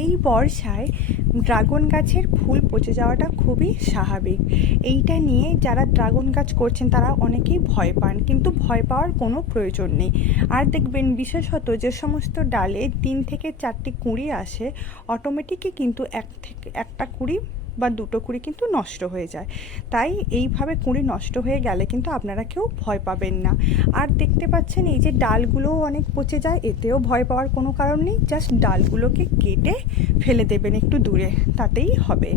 এই বর্ষায় ড্রাগন গাছের ফুল পচে যাওয়াটা খুবই স্বাভাবিক। এইটা নিয়ে যারা ড্রাগন গাছ করছেন, তারা অনেকেই ভয় পান, কিন্তু ভয় পাওয়ার কোনো প্রয়োজন নেই। আর দেখবেন বিশেষত যে সমস্ত ডালে তিন থেকে চারটি কুঁড়ি আসে অটোমেটিকই কিন্তু এক থেকে, একটা কুঁড়ি বা দুটো কুঁড়ি কিন্তু নষ্ট হয়ে যায়। তাই এইভাবে কুঁড়ি নষ্ট হয়ে গেলে কিন্তু আপনারা কেউ ভয় পাবেন না। আর দেখতে পাচ্ছেন এই যে ডালগুলোও অনেক পচে যায়, এতেও ভয় পাওয়ার কোনো কারণ নেই। জাস্ট ডালগুলোকে কেটে ফেলে দেবেন একটু দূরে, তাতেই হবে।